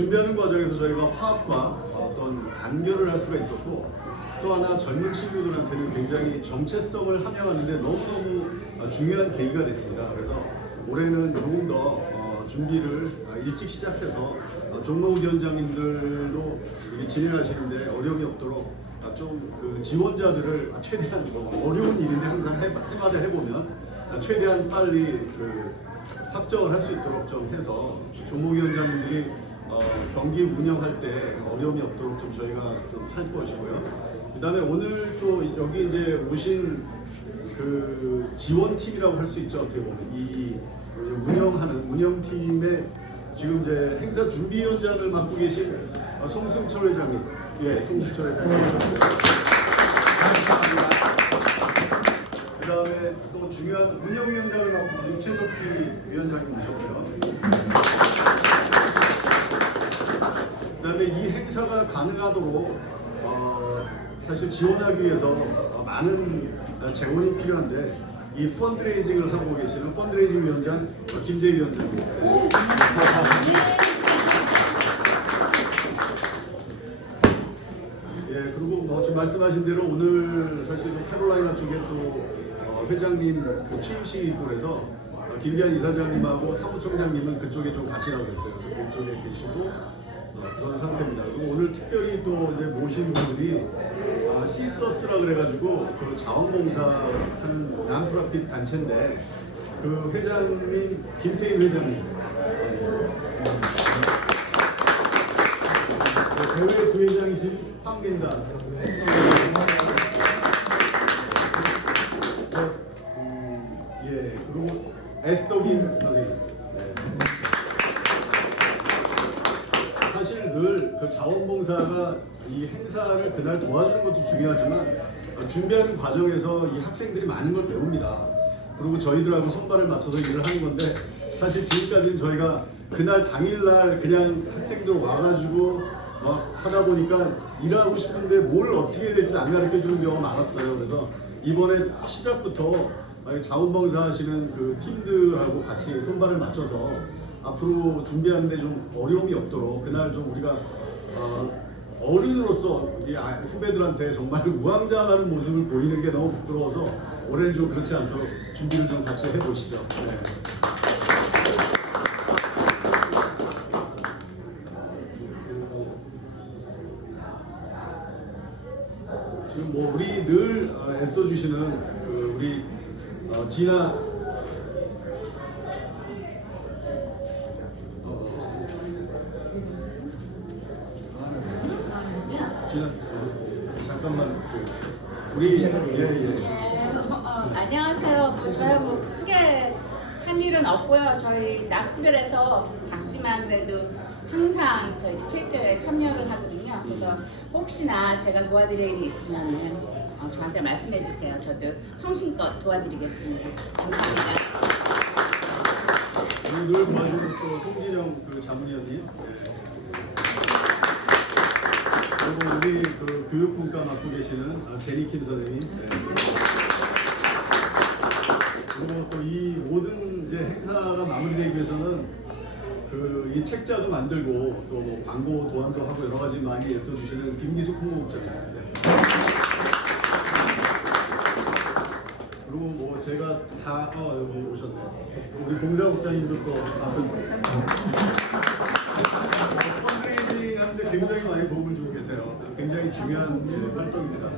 준비하는 과정에서 저희가 화합과 어떤 간결을 할 수가 있었고 또 하나 젊은 친구들한테는 굉장히 정체성을 함양하는데 너무너무 어, 중요한 계기가 됐습니다. 그래서 올해는 조금 더 어, 준비를 아, 일찍 시작해서 어, 종로우 위원장님들도 진행하시는데 어려움이 없도록 아, 좀그 지원자들을 아, 최대한 뭐 어려운 일인데 항상 해, 해마다 해보면 아, 최대한 빨리 그 확정을 할 수 있도록 좀 해서 종목 위원장님들이 어, 경기 운영할 때 어려움이 없도록 좀 저희가 좀 할 것이고요. 그다음에 오늘 또 여기 이제 오신 그 지원팀이라고 할 수 있죠 어떻게 보면 이 운영하는 운영팀의 지금 이제 행사 준비위원장을 맡고 계신 어, 송승철 회장님, 예, 송승철 회장님 오셨고요. 그 다음에 또 중요한 운영위원장을 맡고 계신 최석희 위원장님 오셨고요. 그다음에 이 행사가 가능하도록 어, 사실 지원하기 위해서 어, 많은 어, 재원이 필요한데 이 펀드레이징을 하고 계시는 펀드레이징 위원장 어, 김재희 위원장님. 예, 그리고 뭐 지금 말씀하신 대로 오늘 사실 그 캐롤라이나 쪽에 또 어, 회장님 그 취임식이고 그래서 어, 김기한 이사장님하고 사무총장님은 그쪽에 좀 가시라고 했어요. 그쪽에 계시고 어, 그런 상태입니다. 오늘 특별히 또 이제 모신 분들이 아, 시서스라 그래가지고 그 자원봉사 하는 난프라핏 단체인데 그 회장님 김태인 회장님. 네, 대회 부회장이신 황민단. 음, 예, 그리고 에스더김 선생님. 네. 늘 그 자원봉사가 이 행사를 그날 도와주는 것도 중요하지만 어, 준비하는 과정에서 이 학생들이 많은 걸 배웁니다. 그리고 저희들하고 손발을 맞춰서 일을 하는 건데 사실 지금까지는 저희가 그날 당일날 그냥 학생들 와가지고 막 하다 보니까 일하고 싶은데 뭘 어떻게 해야 될지 안 가르쳐 주는 경우가 많았어요. 그래서 이번에 시작부터 자원봉사 하시는 그 팀들하고 같이 손발을 맞춰서 앞으로 준비하는데 좀 어려움이 없도록 그날 좀 우리가 어, 어른으로서 이 아- 후배들한테 정말 우왕좌왕하는 모습을 보이는 게 너무 부끄러워서 올해는 좀 그렇지 않도록 준비를 좀 같이 해보시죠. 네. 지금 뭐 우리 늘 어, 애써주시는 그 우리 어, 진아 잠깐만 그, 우리 예예 네, 어, 안녕하세요. 뭐 저야 뭐 크게 한 일은 없고요. 저희 낙스별에서 작지만 그래도 항상 저희 체육대회에 참여를 하거든요. 그래서 혹시나 제가 도와드릴 일이 있으면은 어, 저한테 말씀해 주세요. 저도 성심껏 도와드리겠습니다. 감사합니다. 오늘 늘 도와주는 또 송진영 그 자문위원님 예. 그리고 우리 그 교육분과 맡고 계시는 아, 제니킴 선생님 예. 그리고 또 이 모든 이제 행사가 마무리되기 위해서는 그 이 책자도 만들고 또 뭐 광고 도안도 하고 여러 가지 많이 애써주시는 김기숙 홍보국장님 예. 그리고 뭐 제가 다 어, 여기 오셨네. 우리 공사국장님도 또 아무 중요한 예, 활동입니다.